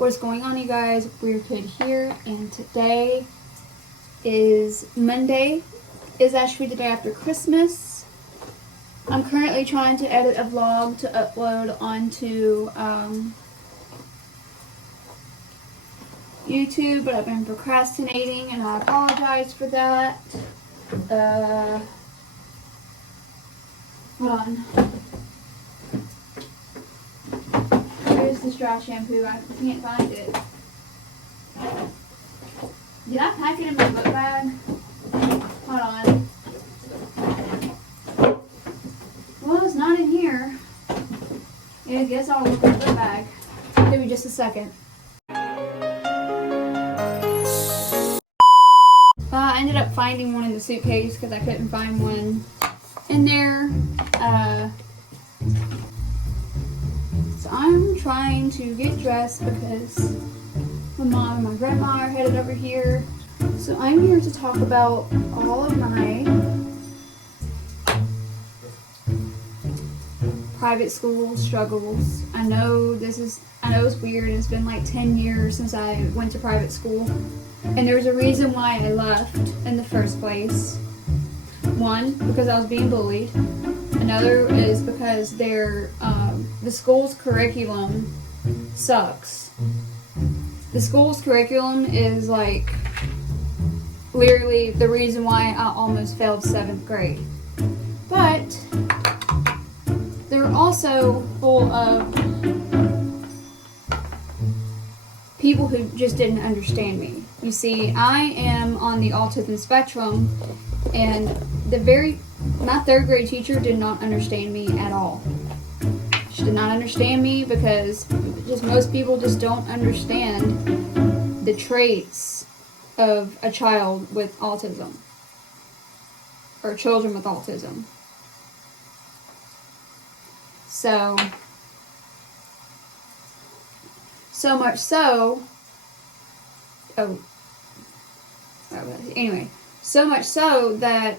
What's going on, you guys? Weird Kid here, and today is Monday. Is actually the day after Christmas. I'm currently trying to edit a vlog to upload onto YouTube, but I've been procrastinating, and I apologize for that. Hold on. Where's this dry shampoo? I can't find it. Did I pack it in my book bag? Hold on. Well, it's not in here. Yeah, I guess I'll look in the book bag. Give me just a second. I ended up finding one in the suitcase because I couldn't find one in there. So I'm trying to get dressed because my mom and my grandma are headed over here. So I'm here to talk about all of my private school struggles. I know it's weird. It's been like 10 years since I went to private school. And there's a reason why I left in the first place. One, because I was being bullied. Another is because the school's curriculum sucks. The school's curriculum is like literally the reason why I almost failed 7th grade. But they're also full of people who just didn't understand me. You see, I am on the autism spectrum, and my 3rd grade teacher did not understand me at all. She did not understand me because just most people just don't understand the traits of a child with autism or children with autism. So much so, so much so that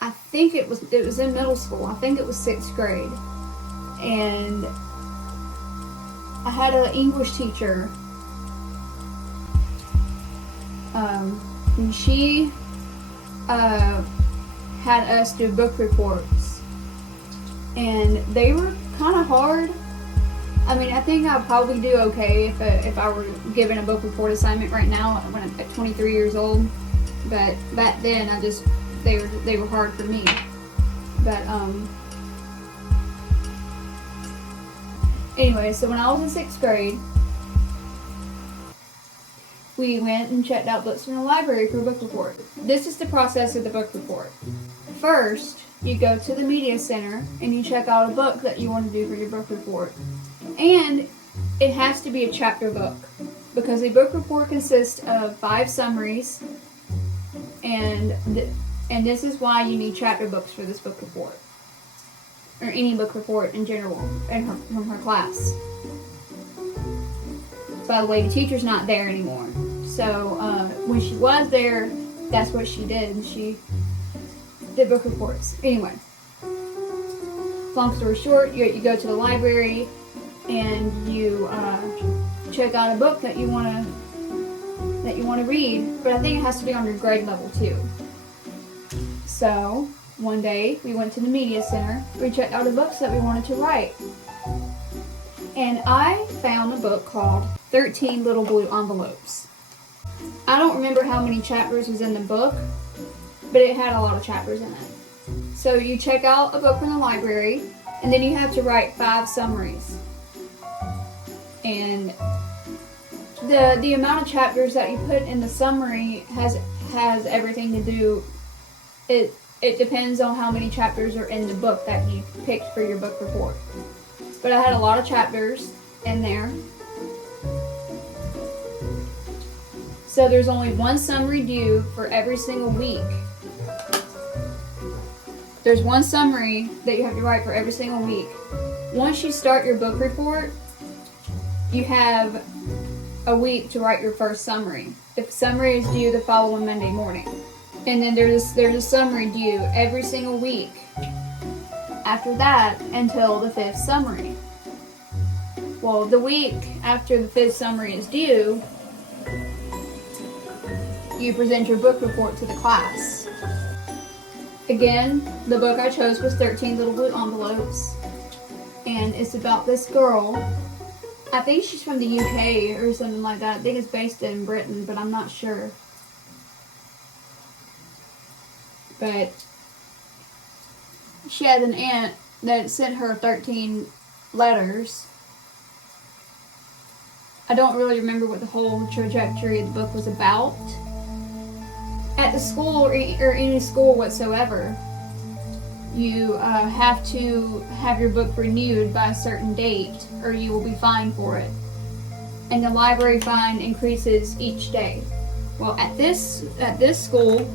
I think it was in middle school. I think it was 6th grade. And I had an English teacher, and she had us do book reports, and they were kind of hard. I mean, I think I'd probably do okay if I were given a book report assignment right now when I'm at 23 years old. But back then, they were hard for me. But anyway, so when I was in 6th grade, we went and checked out books from the library for a book report. This is the process of the book report. First, you go to the media center and you check out a book that you want to do for your book report. And it has to be a chapter book, because a book report consists of 5 summaries, and this is why you need chapter books for this book report, or any book report in general from her class. By the way, the teacher's not there anymore, so when she was there, that's what she did. She did book reports. Anyway, long story short, you go to the library and you check out a book that you want to read, but I think it has to be on your grade level too. So one day we went to the media center. We checked out the books that we wanted to write, and I found a book called 13 Little Blue Envelopes. I don't remember how many chapters was in the book, but it had a lot of chapters in it. So you check out a book from the library, and then you have to write 5 summaries. And the amount of chapters that you put in the summary has everything to do. It depends on how many chapters are in the book that you picked for your book report. But I had a lot of chapters in there. So there's only one summary due for every single week. There's one summary that you have to write for every single week. Once you start your book report, you have a week to write your first summary. The summary is due the following Monday morning. And then there's a summary due every single week after that until the 5th summary. Well, the week after the 5th summary is due, you present your book report to the class. Again, the book I chose was 13 Little Blue Envelopes, and it's about this girl. I think she's from the UK or something like that. I think it's based in Britain, but I'm not sure. But she had an aunt that sent her 13 letters. I don't really remember what the whole trajectory of the book was about. At the school or any school whatsoever, you have to have your book renewed by a certain date or you will be fined for it. And the library fine increases each day. Well, at this school,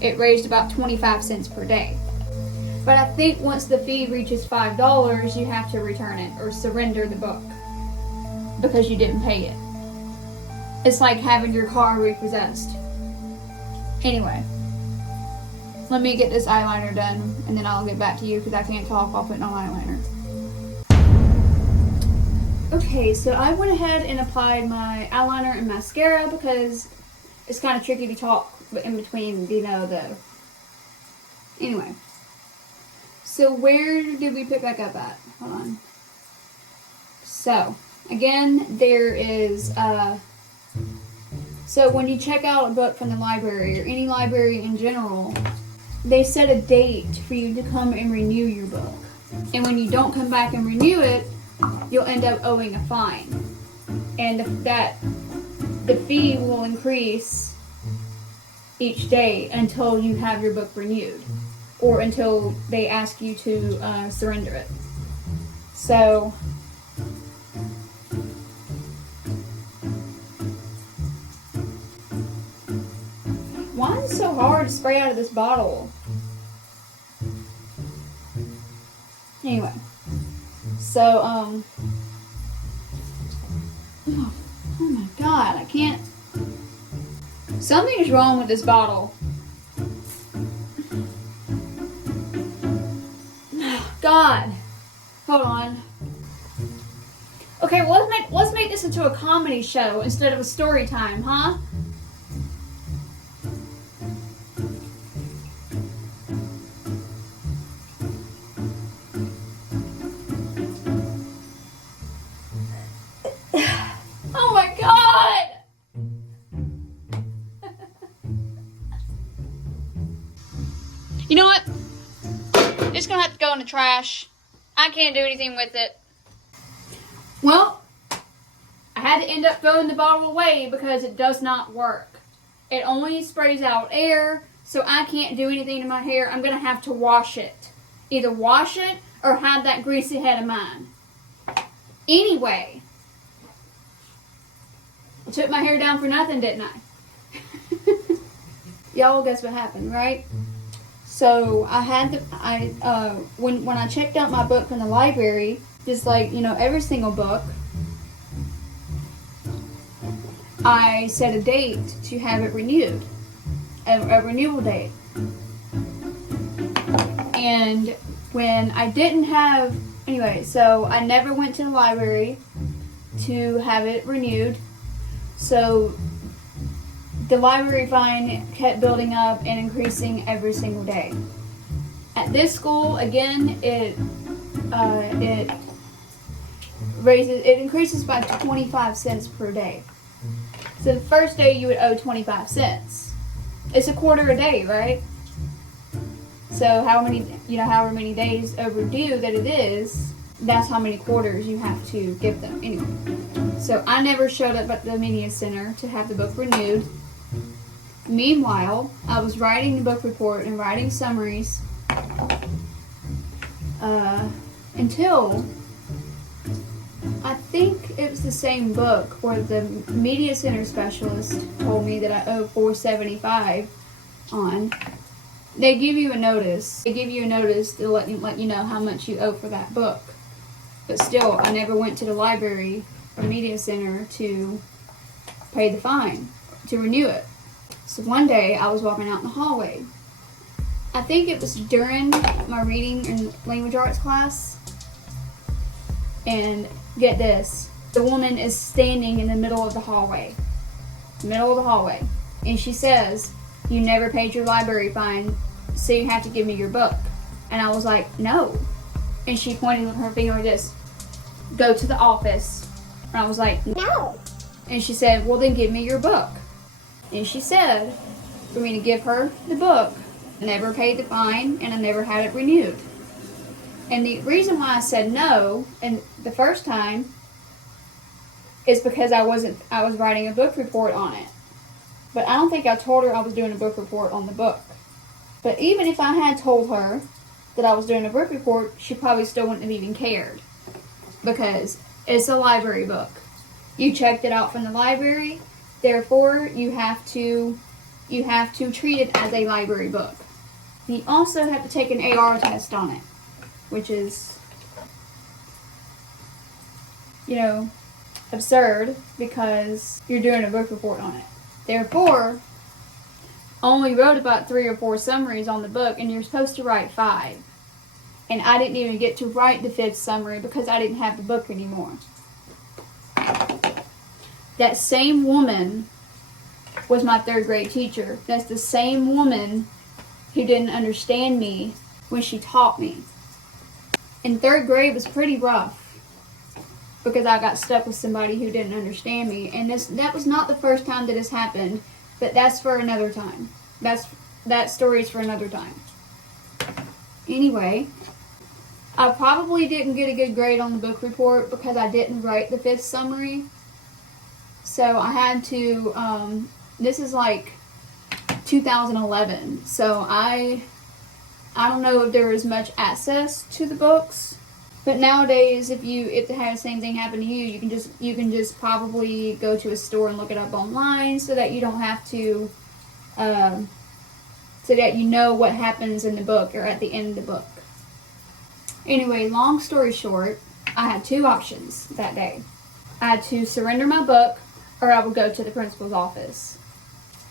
it raised about 25 cents per day. But I think once the fee reaches $5, you have to return it or surrender the book because you didn't pay it. It's like having your car repossessed. Anyway, let me get this eyeliner done and then I'll get back to you because I can't talk while putting on eyeliner. Okay, so I went ahead and applied my eyeliner and mascara because it's kind of tricky to talk in between, Anyway. So where did we pick back up at? Hold on. So, again, there is, so when you check out a book from the library or any library in general, they set a date for you to come and renew your book. And when you don't come back and renew it, you'll end up owing a fine. And the fee will increase each day until you have your book renewed or until they ask you to surrender it. So, why is it so hard to spray out of this bottle? Anyway, so, oh my god, I can't. Something is wrong with this bottle. God. Hold on. Okay, well, let's make this into a comedy show instead of a story time, huh? Oh my god! You know what? It's gonna have to go in the trash. I can't do anything with it. Well, I had to end up throwing the bottle away because it does not work. It only sprays out air, so I can't do anything to my hair. I'm gonna have to wash it. Either wash it or have that greasy head of mine. Anyway, I took my hair down for nothing, didn't I? Y'all guess what happened, right? So I had when I checked out my book from the library, just like, every single book, I set a date to have it renewed, a renewal date. And when I didn't have, so I never went to the library to have it renewed. So the library fine kept building up and increasing every single day. At this school, again, it increases by 25 cents per day. So the first day you would owe 25 cents. It's a quarter a day, right? So however many days overdue that it is, that's how many quarters you have to give them. Anyway, so I never showed up at the media center to have the book renewed. Meanwhile, I was writing the book report and writing summaries until I think it was the same book where the media center specialist told me that I owe $4.75 on. They give you a notice. They give you a notice to let you know how much you owe for that book. But still, I never went to the library or media center to pay the fine, to renew it. So one day, I was walking out in the hallway. I think it was during my reading and language arts class. And get this, the woman is standing in the middle of the hallway. And she says, "You never paid your library fine, so you have to give me your book." And I was like, "No." And she pointed with her finger like this, "Go to the office." And I was like, "No." And she said, "Well, then give me your book." And she said for me to give her the book. I never paid the fine, and I never had it renewed. And the reason why I said no, and the first time, is because I was writing a book report on it. But I don't think I told her I was doing a book report on the book. But even if I had told her that I was doing a book report, she probably still wouldn't have even cared. Because it's a library book. You checked it out from the library, therefore you have to treat it as a library book. You also have to take an AR test on it, which is, absurd because you're doing a book report on it. Therefore, only wrote about 3 or 4 summaries on the book, and you're supposed to write 5. And I didn't even get to write the 5th summary because I didn't have the book anymore. That same woman was my 3rd grade teacher. That's the same woman who didn't understand me when she taught me. And 3rd grade was pretty rough because I got stuck with somebody who didn't understand me. And that was not the first time that this happened, but that's for another time. That story is for another time. Anyway, I probably didn't get a good grade on the book report because I didn't write the 5th summary. So I had to, this is like 2011, so I don't know if there is much access to the books, but nowadays if the same thing happen to you, you can just probably go to a store and look it up online so that you don't have to, so that you know what happens in the book or at the end of the book. Anyway, long story short, I had 2 options that day. I had to surrender my book, or I would go to the principal's office.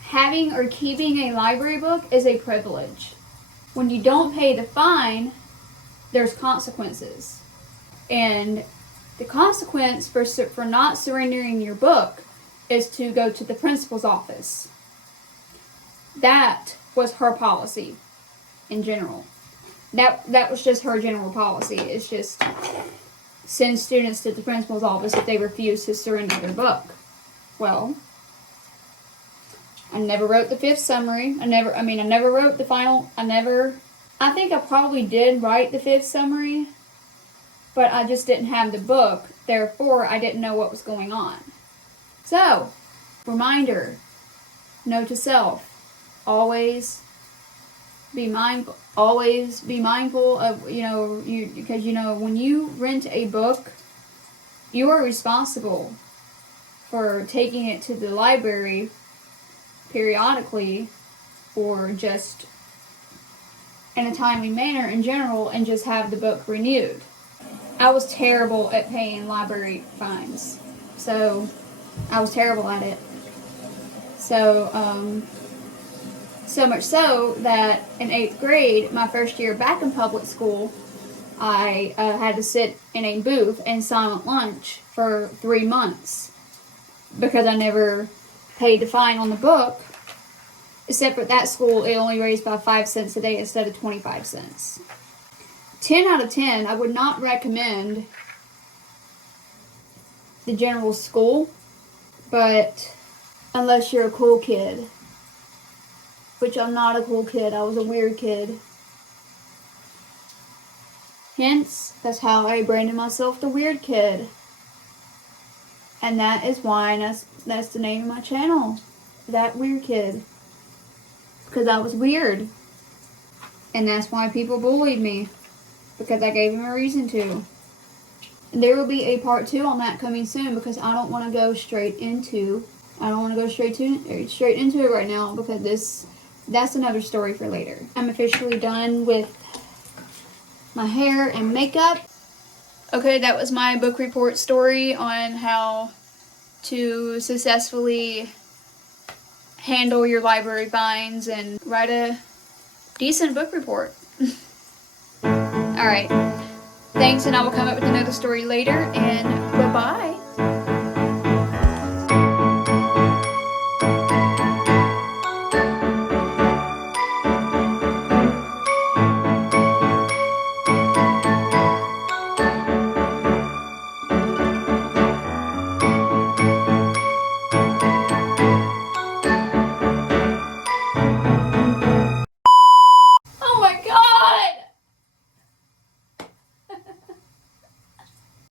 Having or keeping a library book is a privilege. When you don't pay the fine, there's consequences. And the consequence for not surrendering your book is to go to the principal's office. That was her policy in general. That was just her general policy. It's just send students to the principal's office if they refuse to surrender their book. Well, I never wrote the 5th summary. I never wrote the final. I think I probably did write the 5th summary, but I just didn't have the book. Therefore, I didn't know what was going on. So, reminder, note to self, always be mindful. Always be mindful of, because when you rent a book, you are responsible for taking it to the library periodically or just in a timely manner in general and just have the book renewed. I was terrible at paying library fines. So, I was terrible at it. So, so much so that in 8th grade, my first year back in public school, I had to sit in a booth and silent lunch for 3 months because I never paid the fine on the book. Except for that school, it only raised by 5 cents a day instead of 25 cents. 10 out of 10, I would not recommend the general school, but unless you're a cool kid. Which I'm not a cool kid. I was a weird kid. Hence, that's how I branded myself the weird kid. And that is why that's the name of my channel. That Weird Kid. Because I was weird. And that's why people bullied me. Because I gave them a reason to. And there will be a part 2 on that coming soon because I don't want to go straight into it right now because that's another story for later. I'm officially done with my hair and makeup. Okay, that was my book report story on how to successfully handle your library fines and write a decent book report. Alright, Thanks, and I will come up with another story later, and bye-bye.